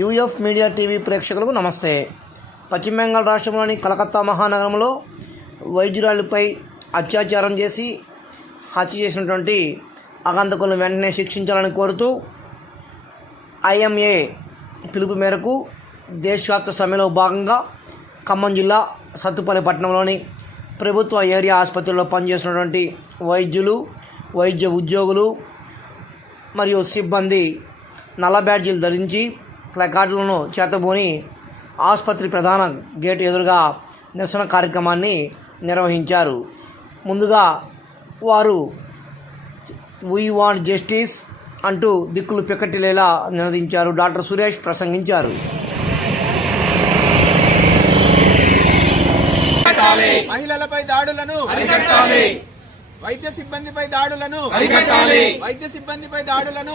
UF media TV ప్రేక్షకులకు నమస్తే. పశ్చిమ బెంగాల్ రాష్ట్రంలోని కలకత్తా మహానగరంలో వైద్యురాలిపై అత్యాచారం చేసి హత్య చేసినటువంటి అగంతకులను వెంటనే శిక్షించాలని కోరుతూ ఐఎంఏ పిలుపు మేరకు దేశవ్యాప్త సమ్మెలో భాగంగా ఖమ్మం జిల్లా సత్తుపల్లి పట్టణంలోని ప్రభుత్వ ఏరియా ఆసుపత్రిలో పనిచేసినటువంటి వైద్యులు వైద్య ఉద్యోగులు మరియు సిబ్బంది నల్ల బ్యాడ్జీలు ధరించి ప్లకార్డులను చేతబూని ఆసుపత్రి ప్రధాన గేట్ ఎదురుగా నిరసన కార్యక్రమాన్ని నిర్వహించారు. ముందుగా వారు వీ వాంట్ జస్టిస్ అంటూ దిక్కులు పిక్కటిలేలా నినదించారు. డాక్టర్ సురేష్ ప్రసంగించారు. మహిళలపై దాడులను వైద్య సిబ్బందిపై దాడులను వైద్య సిబ్బందిపై దాడులను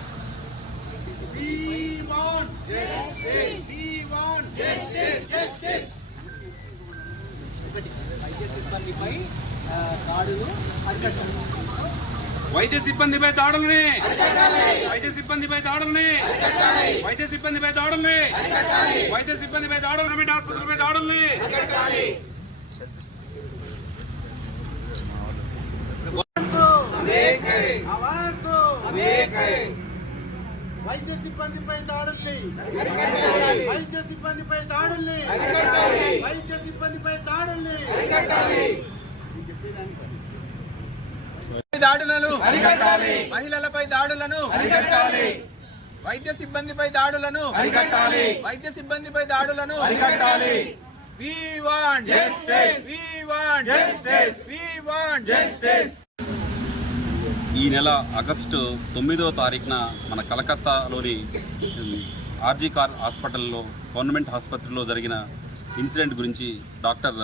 వైద్య సిబ్బందిపై దాడుల్ని! వైద్య సిబ్బందిపై దాడుల్ని! వైద్య సిబ్బందిపై దాడుల్ని! వైద్య సిబ్బందిపై దాడులు గవర్నమెంట్ ఆసుపత్రులపై దాడుల్ని! వైద్య సిబ్బందిపై దాడుల్ని! వైద్య సిబ్బందిపై దాడుల్ని! వైద్య సిబ్బందిపై దాడుల్ని! దాడులను అరికట్టాలి. మహిళలపై దాడులను అరికట్టాలి. వైద్య సిబ్బందిపై దాడులను అరికట్టాలి. వైద్య సిబ్బందిపై దాడులను అరికట్టాలి. We want justice. We want justice. We want justice. ఈ నెల ఆగస్టు తొమ్మిదో తారీఖున మన కలకత్తాలోని ఆర్జీ కార్ హాస్పిటల్లో గవర్నమెంట్ ఆసుపత్రిలో జరిగిన ఇన్సిడెంట్ గురించి డాక్టర్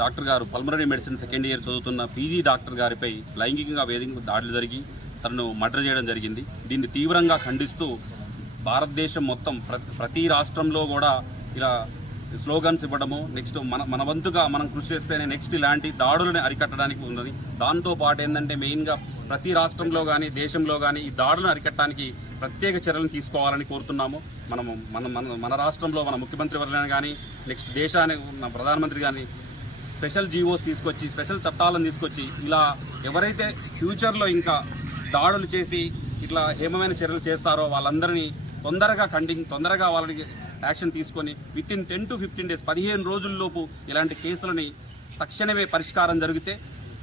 డాక్టర్ గారు పల్మనరీ మెడిసిన్ సెకండ్ ఇయర్ చదువుతున్న పీజీ డాక్టర్ గారిపై లైంగికంగా వేధింపు దాడులు జరిగి తనను మర్డర్ చేయడం జరిగింది. దీన్ని తీవ్రంగా ఖండిస్తూ భారతదేశం మొత్తం ప్రతి రాష్ట్రంలో కూడా ఇలా స్లోగన్స్ ఇవ్వడము నెక్స్ట్ మన మన వంతుగా మనం కృషి చేస్తేనే నెక్స్ట్ ఇలాంటి దాడులను అరికట్టడానికి ఉన్నది. దాంతో పాటు ఏంటంటే మెయిన్గా ప్రతి రాష్ట్రంలో కానీ దేశంలో కానీ ఈ దాడులను అరికట్టడానికి ప్రత్యేక చర్యలను తీసుకోవాలని కోరుతున్నాము. మనము మన మన మన రాష్ట్రంలో మన ముఖ్యమంత్రి వర్లని కానీ నెక్స్ట్ దేశానికి ఉన్న ప్రధానమంత్రి కానీ స్పెషల్ జీవోస్ తీసుకొచ్చి స్పెషల్ చట్టాలను తీసుకొచ్చి ఇలా ఎవరైతే ఫ్యూచర్లో ఇంకా దాడులు చేసి ఇట్లా హేమమైన చర్యలు చేస్తారో వాళ్ళందరినీ తొందరగా ఖండింగ్ తొందరగా వాళ్ళని యాక్షన్ తీసుకొని within ten to fifteen days పదిహేను రోజుల్లోపు ఇలాంటి కేసులని తక్షణమే పరిష్కారం జరిగితే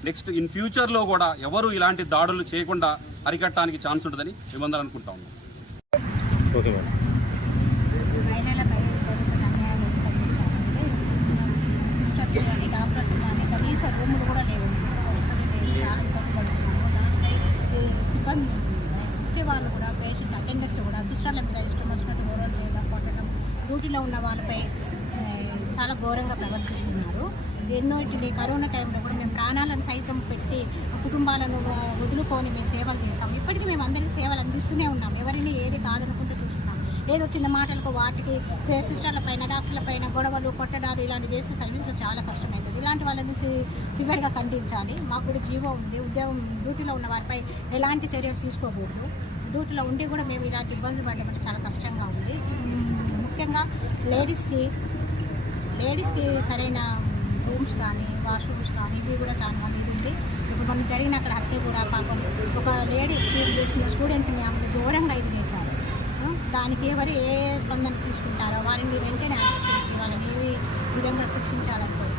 నెక్స్ట్ ఇన్ ఫ్యూచర్లో కూడా ఎవరు ఇలాంటి దాడులు చేయకుండా అరికట్టడానికి ఛాన్స్ ఉంటుందని మేమందరం అనుకుంటా ఉన్నాం. మహిళలపై ఈ సిబ్బంది ఇచ్చేవాళ్ళు కూడా పేషెంట్ అటెండర్స్ కూడా సిస్టర్ల మీద ఇష్టం వచ్చినట్టు గౌరవం లేదా కొట్టడం డ్యూటీలో ఉన్న వాళ్ళపై చాలా ఘోరంగా ప్రవర్తిస్తున్నారు. ఎన్నో ఇటువంటి కరోనా టైంలో కూడా మేము ప్రాణాలను సైతం పెట్టి కుటుంబాలను వదులుకొని మేము సేవలు చేస్తాం ఇప్పటికీ మేము అందరికీ సేవలు అందిస్తూనే ఉన్నాం ఎవరిని ఏది కాదనుకుంటే ఏదో చిన్న మాటలకు వాటికి సిస్టర్ల పైన డాక్టర్ల పైన గొడవలు కొట్టడాలు ఇలాంటివి చేస్తే సర్వీస్ చాలా కష్టమవుతుంది ఇలాంటి వాళ్ళని సి- సివియర్గా ఖండించాలి. మాకు కూడా జీవో ఉంది. ఉద్యోగం డ్యూటీలో ఉన్న వారిపై ఎలాంటి చర్యలు తీసుకోకూడదు. డ్యూటీలో ఉండి కూడా మేము ఇలాంటి ఇబ్బందులు పడడం అంటే చాలా కష్టంగా ఉంది. ముఖ్యంగా లేడీస్కి లేడీస్కి సరైన రూమ్స్ కానీ వాష్రూమ్స్ కానీ ఇవి కూడా చాలా మంది ఉంది. ఇప్పుడు మనం జరిగిన అక్కడ హత్య కూడా పాపం ఒక లేడీ చేసిన స్టూడెంట్ని ఆమె ఘోరంగా ఇది చేశారు. దానికి ఎవరు ఏ స్పందన తీసుకుంటారో వారిని వెంటనే యాక్షన్ చేసి వాళ్ళని ఏ విధంగా శిక్షించాలనుకుంటున్నారు